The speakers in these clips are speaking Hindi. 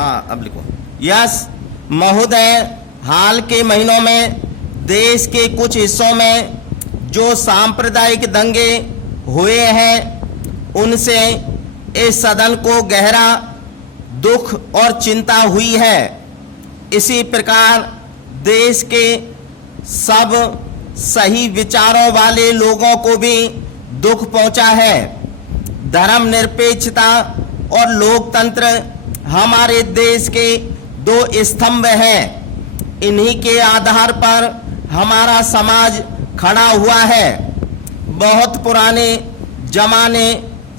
हाँ अब लिखो। यस महोदय, हाल के महीनों में देश के कुछ हिस्सों में जो सांप्रदायिक दंगे हुए हैं उनसे इस सदन को गहरा दुख और चिंता हुई है। इसी प्रकार देश के सब सही विचारों वाले लोगों को भी दुख पहुंचा है। धर्मनिरपेक्षता और लोकतंत्र हमारे देश के दो स्तंभ हैं। इन्हीं के आधार पर हमारा समाज खड़ा हुआ है। बहुत पुराने जमाने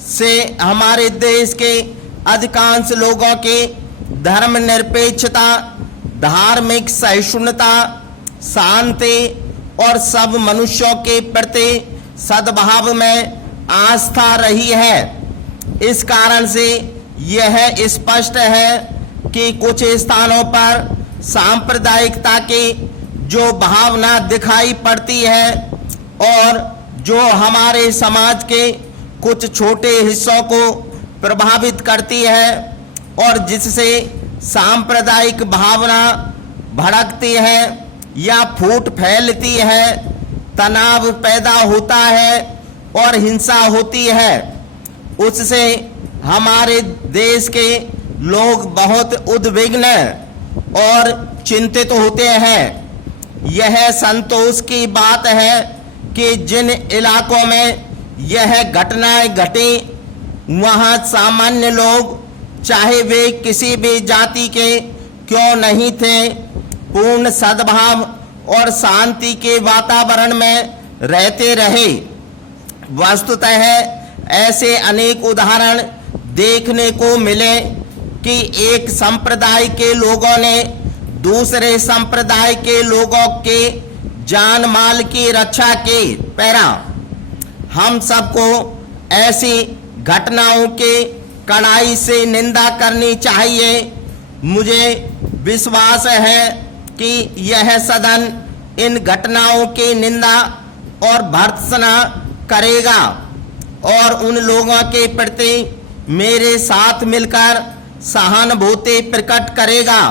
से हमारे देश के अधिकांश लोगों की धर्मनिरपेक्षता, धार्मिक सहिष्णुता, शांति और सब मनुष्यों के प्रति सद्भाव में आस्था रही है। इस कारण से यह स्पष्ट है कि कुछ स्थानों पर सांप्रदायिकता की जो भावना दिखाई पड़ती है और जो हमारे समाज के कुछ छोटे हिस्सों को प्रभावित करती है और जिससे सांप्रदायिक भावना भड़कती है या फूट फैलती है, तनाव पैदा होता है और हिंसा होती है, उससे हमारे देश के लोग बहुत उद्विग्न और चिंतित होते हैं। यह संतोष की बात है कि जिन इलाकों में यह घटनाएं घटी वहां सामान्य लोग, चाहे वे किसी भी जाति के क्यों नहीं थे, पूर्ण सद्भाव और शांति के वातावरण में रहते रहे। वस्तुतः ऐसे अनेक उदाहरण देखने को मिले कि एक संप्रदाय के लोगों ने दूसरे संप्रदाय के लोगों के जान माल की रक्षा की। पैरा, हम सबको ऐसी घटनाओं के कड़ाई से निंदा करनी चाहिए। मुझे विश्वास है कि यह सदन इन घटनाओं की निंदा और भर्त्सना करेगा और उन लोगों के प्रति मेरे साथ मिलकर सहानुभूति प्रकट करेगा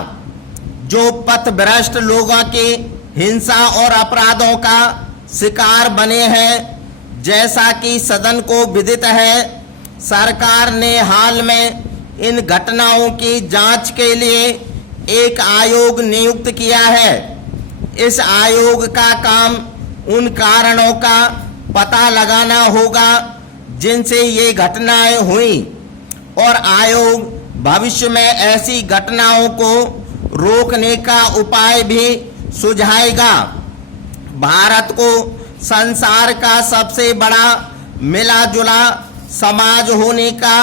जो पथभ्रष्ट लोगों की हिंसा और अपराधों का शिकार बने हैं। जैसा कि सदन को विदित है, सरकार ने हाल में इन घटनाओं की जांच के लिए एक आयोग नियुक्त किया है। इस आयोग का काम उन कारणों का पता लगाना होगा जिनसे ये घटनाएं हुई और आयोग भविष्य में ऐसी घटनाओं को रोकने का उपाय भी सुझाएगा। भारत को संसार का सबसे बड़ा मिला जुला समाज होने का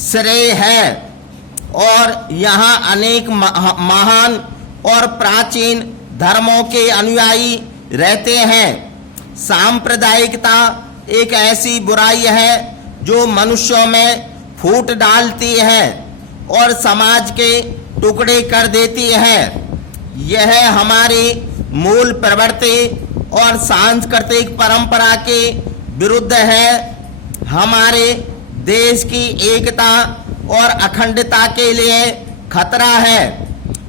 श्रेय है और यहाँ अनेक महान और प्राचीन धर्मों के अनुयायी रहते हैं। सांप्रदायिकता एक ऐसी बुराई है जो मनुष्यों में फूट डालती है और समाज के टुकड़े कर देती है। यह हमारी मूल प्रवृत्ति और सांस्कृतिक परंपरा के विरुद्ध है। हमारे देश की एकता और अखंडता के लिए खतरा है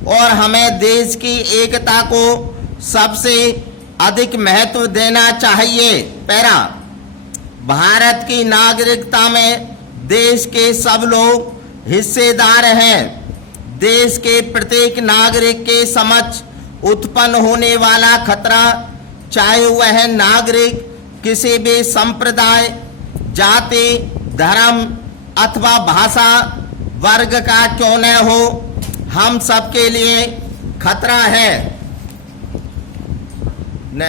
और हमें देश की एकता को सबसे अधिक महत्व देना चाहिए। पैरा, भारत की नागरिकता में देश के सब लोग हिस्सेदार हैं। देश के प्रत्येक नागरिक के समक्ष उत्पन्न होने वाला खतरा, चाहे वह नागरिक किसी भी संप्रदाय, जाति, धर्म अथवा भाषा वर्ग का क्यों न हो, हम सबके लिए खतरा है।